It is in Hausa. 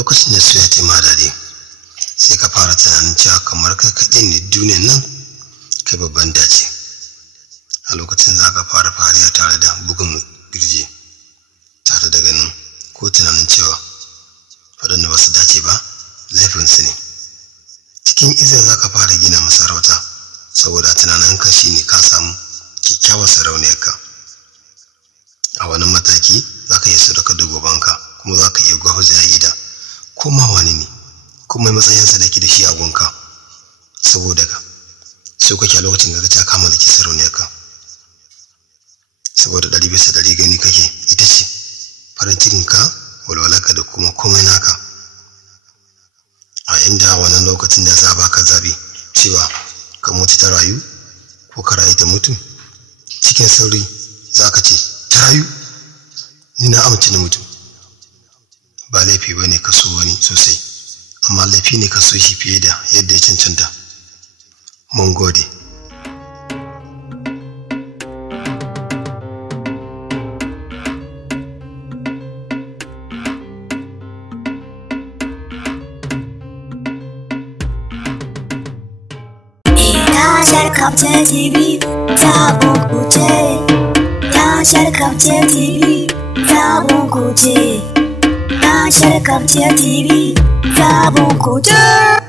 lokacin da soyayya ta ma daɗi sai ka fara tunanin cewa kamar kai kaɗai ne duniyar nan kai babban dace. A lokacin za ka fara fariya tare da bugun kirji tare da ganin ko tunanin cewa waɗanda ba su dace ba laifinsu ne. Cikin izin za ka fara gina masarauta saboda tunanin ka shi ne ka samu kyakkyawar sarauniyarka. A wani mataki za ka iya sadaka da gobanka kuma za ka iya gwabza ya gida ko ma wani ne kuma matsayinsa da ke da shi a gunka saboda ka sai kake a lokacin ga ta kama da ke sarauniyarka saboda 100% gani kake ita ce farin cikinka walwalarka da kuma komai naka. A inda wannan lokacin da za baka zabi cewa ka mutu ta rayu ko ka rayu ta mutu, cikin sauri za ka ce ta rayu, ni na amince na mutu. Ba laifi ba ne ka so wani sosai, amma laifi ne ka so shi fiye da yadda ya cancanta. Mun gode. Tashar Kaftan TV ta kuce. Tashar Kaftan TV ta kuce. Tashar Kaftan TV ta kuce.